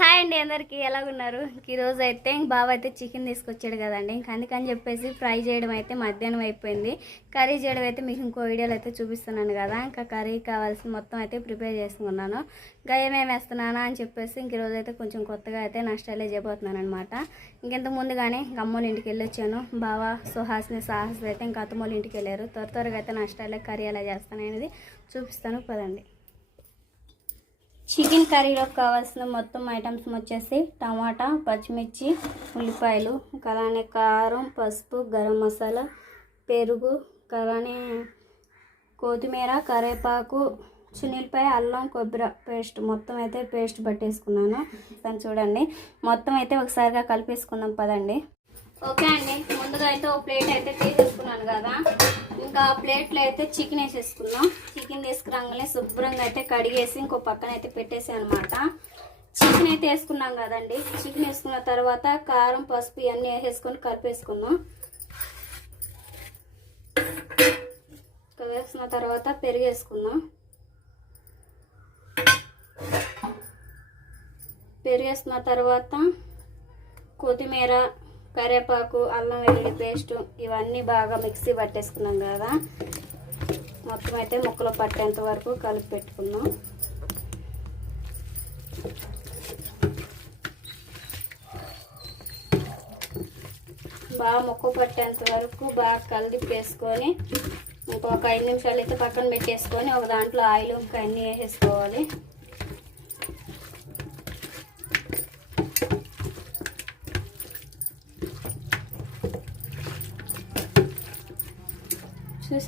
Hi అండి అందరికి ఎలాగున్నారు? ఈరోజు అయితే బాబు బావ అయితే చికెన్ తీసుకొచ్చాడు కదండి. ఇంక అందుకని చెప్పేసి ఫ్రై చేయడం అయితే మధ్యాహ్నం అయిపోయింది. కర్రీ చేయడం అయితే మీకు ఇంకో వీడియోలో అయితే చూపిస్తున్నాను కదా. ఇంకా కర్రీ కావాల్సిన మొత్తం అయితే ప్రిపేర్ చేసుకున్నాను. ఇంకా ఏమేమి వేస్తున్నానా అని చెప్పేసి ఇంక ఈరోజు అయితే కొంచెం కొత్తగా అయితే నా స్టైలే చేయబోతున్నాను అనమాట ఇంకెంత ముందుగానే ఇంక అమ్మోళ్ళ ఇంటికి వెళ్ళొచ్చాను. బావ సుహాస్ని సాహస్ అయితే ఇంకా అత్తమ్మోళ్ళ ఇంటికి వెళ్ళారు. త్వర త్వరగా అయితే నా స్టైల్లో కర్రీ ఎలా చేస్తాను అనేది చూపిస్తాను. పదండి. చికెన్ కర్రీలోకి కావాల్సిన మొత్తం ఐటమ్స్ వచ్చేసి టమాటా పచ్చిమిర్చి ఉల్లిపాయలు ఇంకా అలానే కారం పసుపు గరం మసాలా పెరుగు ఇంకా అలానే కొత్తిమీర కరివేపాకు చున్నీలపై అల్లం కొబ్బరి పేస్ట్. మొత్తం అయితే పేస్ట్ పట్టేసుకున్నాను. దాన్ని చూడండి. మొత్తం అయితే ఒకసారిగా కలిపేసుకుందాం పదండి. ఓకే అండి. ముందుగా అయితే ఒక ప్లేట్ అయితే తీసేసుకున్నాను కదా. ఇంకా ఆ ప్లేట్లో అయితే చికెన్ వేసేసుకున్నాం చికెన్ తీసుకురాగానే శుభ్రంగా అయితే కడిగేసి ఇంకో పక్కన అయితే పెట్టేసాను అనమాట చికెన్ అయితే వేసుకున్నాం కదండి. చికెన్ వేసుకున్న తర్వాత కారం పసుపు ఇవన్నీ వేసేసుకొని కలిపేసుకున్నాం వేసుకున్న తర్వాత పెరుగు వేసుకున్నాం పెరుగు వేసుకున్న తర్వాత కొత్తిమీర కరివేపాకు అల్లం వెల్లుల్లి పేస్ట్ ఇవన్నీ బాగా మిక్సీ పట్టేసుకున్నాం కదా. మొత్తం అయితే ముక్కలు పట్టేంత వరకు కలిపి పెట్టుకున్నాం బాగా ముక్క పట్టేంత వరకు బాగా కలిపి వేసుకొని ఇంకొక ఐదు నిమిషాలు అయితే పక్కన పెట్టేసుకొని ఒక దాంట్లో ఆయిల్ ఇంకా అన్నీ వేసేసుకోవాలి.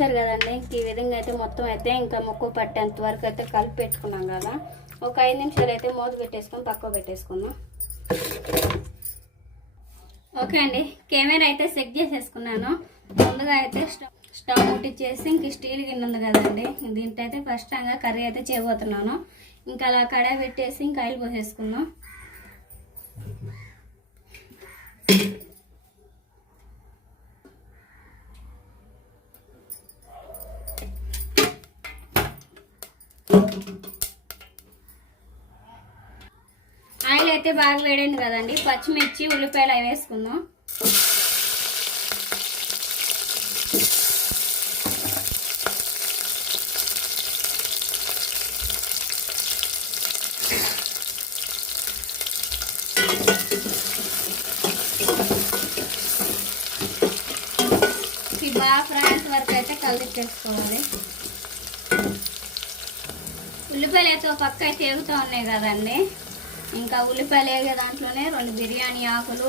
చూసారు కదండి. ఈ విధంగా అయితే మొత్తం అయితే ఇంకా మొక్కు పట్టేంత వరకు అయితే కలిపి పెట్టుకున్నాం కదా. ఒక ఐదు నిమిషాలు అయితే మూత పెట్టేసుకొని పక్క పెట్టేసుకుందాం. ఓకే అండి. కెమెరా అయితే సెట్ చేసేసుకున్నాను. ముందుగా అయితే స్టవ్ స్టవ్ ముట్టించేసి ఇంక స్టీల్ గిన్నె ఉంది కదండి. దీంట్లో అయితే ఫస్ట్ అంగా కర్రీ అయితే చేయబోతున్నాను. ఇంకా అలా కడాయి పెట్టేసి ఇంకా ఆయిల్ పోసేసుకుందాం. అయితే బాగా వేడింది కదండి. పచ్చిమిర్చి ఉల్లిపాయలు అవి వేసుకుందాం. బాగా ఫ్రై వరకు అయితే కలిపేసుకోవాలి. ఉల్లిపాయలు అయితే ఒక పక్క అయితే ఎగుతూ ఉన్నాయి కదండి. ఇంకా ఉల్లిపాయలు వేగే దాంట్లోనే రెండు బిర్యానీ ఆకులు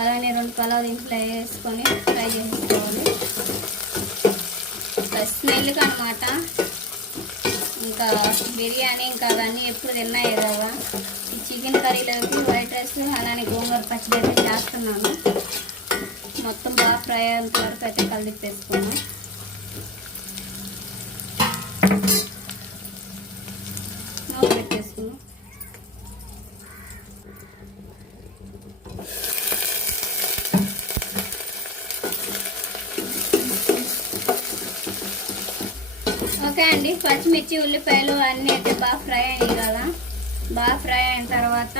అలానే రెండు పలావ్ ఇంట్లో వేసుకొని ఫ్రై చేసుకోవాలి. స్మెల్కి అనమాట ఇంకా బిర్యానీ ఇంకా అవన్నీ ఎప్పుడు తిన్నాయి కదా. ఈ చికెన్ కర్రీలోకి వైట్ రైస్ అలానే గోంగూర పచ్చడి అయితే చేస్తున్నాను. మొత్తం బాగా ఫ్రై అయ్యేంత వరకు అయితే కలిపేసుకున్నాం మూత పెట్టేసుకున్నాం ఓకే అండి. పచ్చిమిర్చి ఉల్లిపాయలు అన్నీ అయితే బాగా ఫ్రై అయినాయి కదా. బాగా ఫ్రై అయిన తర్వాత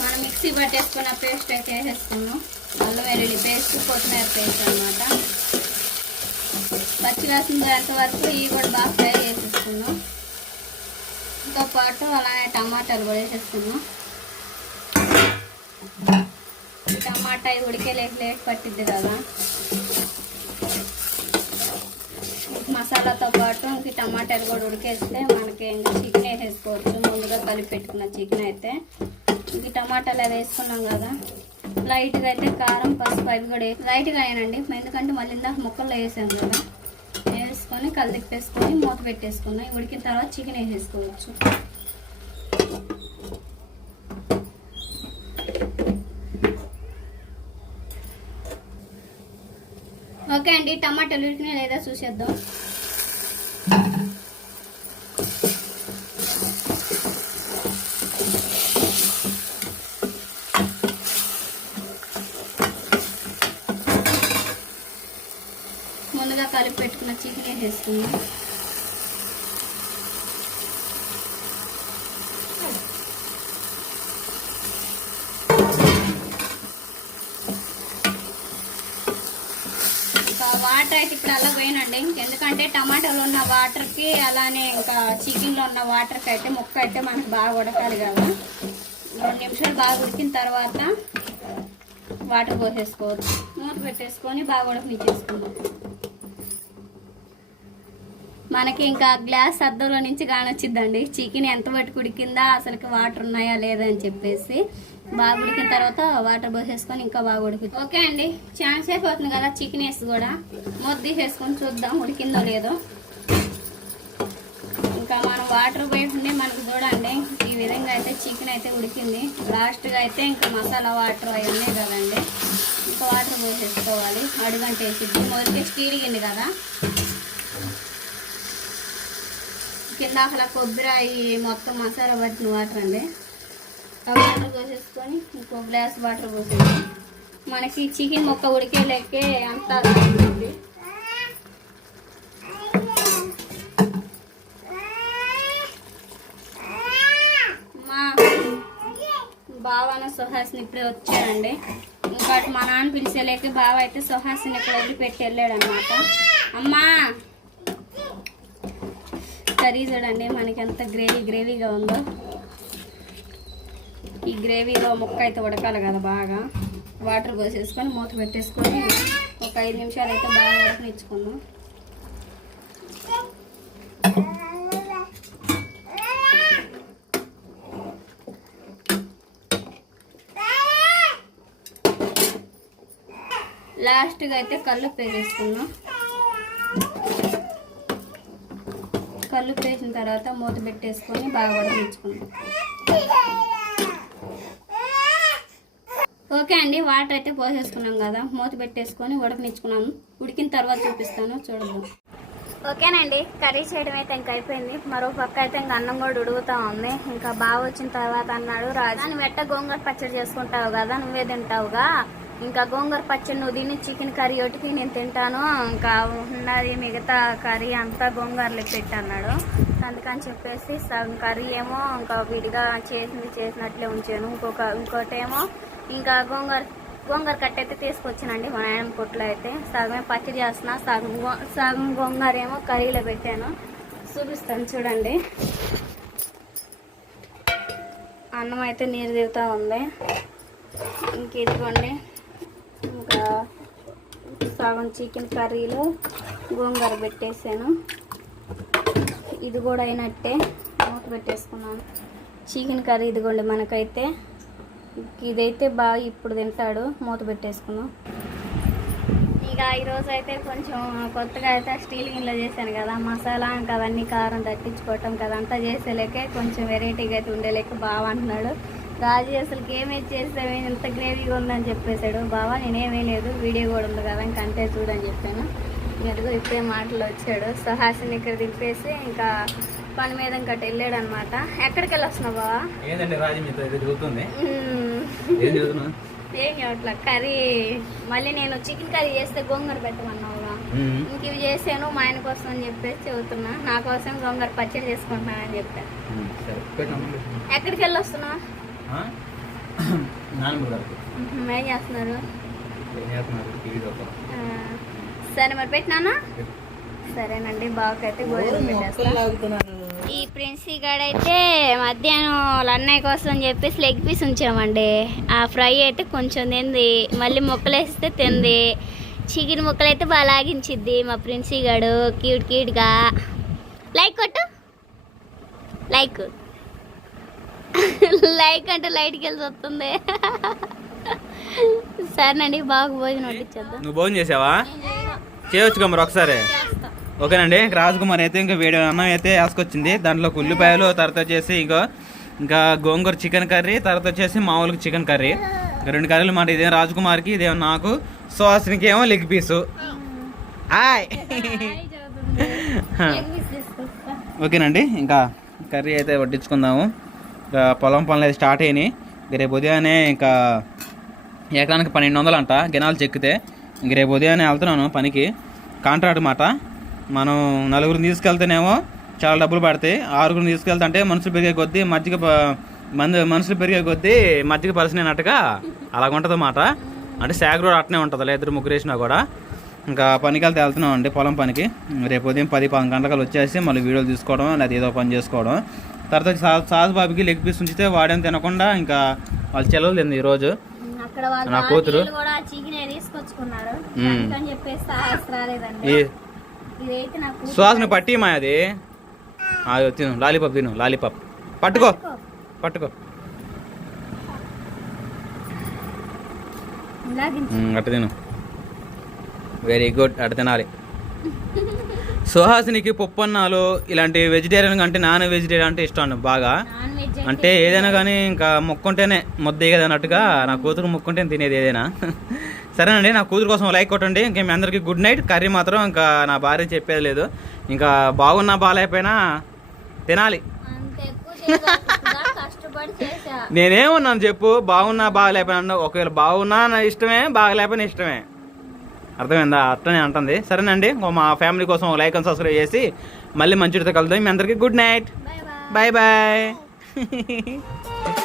మనం మిక్సీ పట్టేసుకున్న పేస్ట్ అయితే వేసేసుకున్నాం అల్లం వెల్లుల్లి పేస్ట్ కొత్తిమీర పేస్ట్ అనమాట పచ్చివాసన పోయేంత వరకు ఇవి కూడా బాగా ఫ్రై చేసేసుకున్నాం ఇంకా పాటు అలానే టమాటాలు కూడా వేసేసుకున్నాం టమాటా ఉడికే లేట్ లేట్ పట్టిద్ది కదా. మసాలాతో పాటు ఇంక టమాటాలు కూడా ఉడికేస్తే మనకి ఇంకా చికెన్ వేసేసుకోవచ్చు. ముందుగా కలిపి పెట్టుకున్న చికెన్ అయితే. ఇంక టమాటాలు అవి వేసుకున్నాం కదా. లైట్గా అయితే కారం పసుపు అవి కూడా లైట్గా వేయనండి ఎందుకంటే మళ్ళీ ఇందాక ముక్కల్లో వేసాం కదా. వేసుకొని కలిపి మూత పెట్టేసుకున్నాం ఉడికిన తర్వాత చికెన్ వేసేసుకోవచ్చు. ఓకే అండి. టమాటాలు ఉడికినాయి లేదా చూసేద్దాం. వేసేసుకుందాం వాటర్ అయితే ఇప్పుడు అలా పోయినండి. ఎందుకంటే టమాటోలో ఉన్న వాటర్కి అలానే ఇంకా చికెన్లో ఉన్న వాటర్కి అయితే ముక్క అయితే మనకు బాగా ఉడకాలి కదా. రెండు నిమిషాలు బాగా ఉడికిన తర్వాత వాటర్ పోసేసుకోవచ్చు. మూత పెట్టేసుకొని బాగా ఉడకనిచ్చేసుకుందాం. మనకి ఇంకా గ్లాస్ అద్దంలో నుంచి కానొచ్చిద్దండి చికెన్ ఎంత పట్టుకు ఉడికిందా అసలుకి వాటర్ ఉన్నాయా లేదా అని చెప్పేసి బాగా ఉడికిన తర్వాత వాటర్ పోసేసుకొని ఇంకా బాగా ఉడికి ఓకే అండి. ఛాన్స్ అయిపోతుంది కదా చికెన్ వేసి కూడా. మొద్ది వేసుకొని చూద్దాం ఉడికిందో లేదో. ఇంకా మనం వాటర్ పోయకుండే మనకు చూడండి ఈ విధంగా అయితే చికెన్ అయితే ఉడికింది. లాస్ట్గా అయితే ఇంకా మసాలా వాటర్ అవి ఉన్నాయి కదండి. ఇంకా వాటర్ పోసేసుకోవాలి. అడుగంట వేసిద్ది మొదటి స్టీల్ గిన్నె కదా. కింద అసలు కొబ్బరి మొత్తం మసాలా పట్టిన వాటర్ అండి. ఆ వాటర్ పోసేసుకొని ఇంకో గ్లాస్ వాటర్ పోసేసి మనకి చికెన్ మొక్క ఉడికే లెక్కే అంతా సరిపోతుంది. మా బావన సుహాసిని ఇప్పుడే వచ్చాడండి. ఇంకా మా నాన్న పిలిచేలేక బావ అయితే సుహాసిని ఇక్కడ వదిలిపెట్టి వెళ్ళాడు అనమాట అమ్మా! కర్రీ చూడండి మనకి ఎంత గ్రేవీ గ్రేవీగా ఉందో. ఈ గ్రేవీలో ముక్క అయితే ఉడకాలి కదా బాగా. వాటర్ పోసేసుకొని మూత పెట్టేసుకొని ఒక ఐదు నిమిషాలు అయితే బాగా ఉడకనిచ్చుకుందాం లాస్ట్గా అయితే కళ్ళు వేసేసుకుందాం. కళ్ళు వేసిన తర్వాత మూత పెట్టేసుకొని బాగా ఉడకనిచ్చుకుందాం ఓకే అండి వాటర్ అయితే పోసేసుకున్నాం కదా. మూత పెట్టేసుకొని ఉడకనిచ్చుకున్నాము ఉడికిన తర్వాత చూపిస్తాను చూడదాం ఓకేనండి కర్రీ చేయడం అయితే ఇంకా అయిపోయింది. మరో పక్క అయితే ఇంకా అన్నం కూడా ఉడుగుతా ఉంది. ఇంకా బాగా వచ్చిన తర్వాత అన్నాడు రాజు నువ్వు ఎట్ట గోంగూర పచ్చడి చేసుకుంటావు కదా నువ్వే తింటావుగా? ఇంకా గోంగూర పచ్చడి నువ్వు తిని చికెన్ కర్రీ ఒకటికి నేను తింటాను. ఇంకా ఉన్నది మిగతా కర్రీ అంతా గోంగూరలో పెట్టి అన్నాడు అందుకని చెప్పేసి సగం కర్రీ ఏమో ఇంకా విడిగా చేసింది చేసినట్లే ఉంచాను. ఇంకొక ఇంకోటేమో ఇంకా గోంగూర గోంగూర కట్ట అయితే తీసుకొచ్చానండి మా నాయన పొట్లో అయితే. సగమే పచ్చడి చేస్తున్నా సగం గో- సగం గోంగూర ఏమో కర్రీలో పెట్టాను. చూపిస్తాను చూడండి. అన్నం అయితే నీరు దిగుతూ ఉంది. ఇంక ఇదిగోండి. సగం చికెన్ కర్రీలో గోంగూర పెట్టేసాను. ఇది కూడా అయినట్టే. మూత పెట్టేసుకున్నాను. చికెన్ కర్రీ ఇదిగోండి మనకైతే. ఇదైతే బాగా ఇప్పుడు తింటాడు. మూత పెట్టేసుకున్నాం ఇక ఈరోజు అయితే కొంచెం కొత్తగా అయితే స్టీల్ గిన్నెలో చేశాను కదా. మసాలా ఇంకా అవన్నీ కారం తట్టించుకోవటం కదా. అంతా చేసేలేకే కొంచెం వెరైటీగా అయితే ఉండేలేక బాగా అంటున్నాడు. రాజు అసలుకి ఏమేమి చేసావే ఇంత గ్రేవీగా ఉందని చెప్పేశాడు. బావా నేనేమీ లేదు. వీడియో కూడా ఉంది కదా ఇంకా అంతే చూడని చెప్పాను. ఎదుగు ఇప్పుడే మాటలు వచ్చాడు. సుహాసిని ఇక్కడ దింపేసి ఇంకా పని మీద ఇంకటి వెళ్ళాడు అనమాట ఎక్కడికి వెళ్ళి వస్తున్నావు బావా? ఏంటంటే రాజు మీతో. ఏం చేయట్లా కర్రీ మళ్ళీ నేను చికెన్ కర్రీ చేస్తే గోంగూర పెట్టమన్నావుగా ఇంక ఇవి చేసాను మా ఆయన కోసం అని చెప్పేసి చెబుతున్నా. నా కోసం గోంగూర పచ్చడి చేసుకుంటున్నానని చెప్పాను సరే. పెట్టాము ఎక్కడికి వెళ్ళి వస్తున్నా నాన్నమ్మ గారు ఏం చేస్తున్నారు? ఏం చేస్తున్నారు? టీవీ చూద్దాం ఆ, సరే మరి పెట్టినానా సరేనండి బావకైతే ఈ ప్రిన్సీ గాడైతే మధ్యాహ్నం వాళ్ళ అన్నయ్య కోసం అని చెప్పేసి లెగ్ పీస్ ఉంచామండి. ఆ ఫ్రై అయితే కొంచెం తింది. మళ్ళీ ముక్కలు వేస్తే తింది. చికెన్ ముక్కలు అయితే బాగా లాగించిద్ది మా ప్రిన్సీ గాడు. క్యూట్ క్యూట్గా. లైక్ కొట్టు. లైక్. లైక్ అంటే లైట్కి వెళ్ళి వస్తుంది సరేనండి బాగా భోజనం వడ్డించేద్దాం. నువ్వు భోజనం చేసావా? చేయొచ్చు మరి ఒకసారి. ఓకేనండి ఇంక రాజకుమార్ అయితే ఇంకా వేడి అన్నం అయితే వేసుకొచ్చింది. దాంట్లో ఉల్లిపాయలు తర్వాత వచ్చేసి ఇంకా ఇంకా గోంగూర చికెన్ కర్రీ తర్వాత వచ్చేసి మామూలుగా చికెన్ కర్రీ. ఇంకా రెండు కర్రీలు మాట ఇదేం రాజకుమార్కి ఇదేమో నాకు. సుహాసినికి ఏమో లెగ్ పీసు హాయ్. ఓకేనండి ఇంకా కర్రీ అయితే వడ్డించుకుందాము. ఇంకా పొలం పనులు స్టార్ట్ అయినాయి. రేపు ఉదయాన్నే ఇంకా ఎకరానికి పన్నెండు వందలు అంట గినాలు చెక్కితే. ఇంక రేపు ఉదయాన్నే వెళ్తున్నాను పనికి. కాంట్రాక్ట్ మాట. మనం నలుగురిని తీసుకెళ్తేనేమో చాలా డబ్బులు పడతాయి. ఆరుగురిని తీసుకెళ్తుంటే మనుషులు పెరిగే కొద్దీ మజ్జిగ మంది మనుషులు పెరిగే కొద్దీ మజ్జిగ పరిచినట్టుగా అలాగ ఉంటుంది మాట. అంటే శాఖ రోడ్ అట్నే ఉంటుంది ఇద్దరు ముగ్గురు వేసినా కూడా. ఇంకా పనికి వెళ్తే వెళ్తున్నాం అండి పొలం పనికి. రేపు ఉదయం పది పది గంటలకు వచ్చేసి మళ్ళీ వీడియోలు తీసుకోవడం లేదా ఏదో పని చేసుకోవడం. తర్వాత సా సాజు బాబుకి లెగ్ పీస్ ఉంచితే వాడేం తినకుండా ఇంకా వాళ్ళు ఈరోజు అక్కడ వాళ్ళు నా కూతురు. ఈ సుహాస్ని పట్టి మా అది. అది తిను లాలీపాప్ తిను లాలీపాప్. పట్టుకో. పట్టుకో. అట్ట తిను. వెరీ గుడ్ అట్ట తినాలి. సుహాసినికి పప్పు అన్నాలు ఇలాంటి వెజిటేరియన్ అంటే నాన్ వెజిటేరియన్ అంటే ఇష్టం అండి బాగా. అంటే ఏదైనా కానీ ఇంకా మొక్కుంటేనే ముద్ద దిగదు అన్నట్టుగా నా కూతురు మొక్కుంటే తినేది ఏదైనా. సరేనండి నా కూతురు కోసం లైక్ కొట్టండి. ఇంకా మీ అందరికీ గుడ్ నైట్. కర్రీ మాత్రం ఇంకా నా భార్య చెప్పేది లేదు. ఇంకా బాగున్నా బాగాలేకపోయినా తినాలి. నేనేమన్నాను చెప్పు బాగున్నా బాగలేకపోయినా ఒకవేళ బాగున్నా నా ఇష్టమే బాగలేకపోయినా ఇష్టమే. అర్థమైందా? అట్టనే అంటుంది. సరేనండి మా ఫ్యామిలీ కోసం ఒక లైక్ అండ్ సబ్స్క్రైబ్ చేసి మళ్ళీ మంచితో కలుద్దాం. మీ అందరికీ గుడ్ నైట్. బాయ్. బాయ్.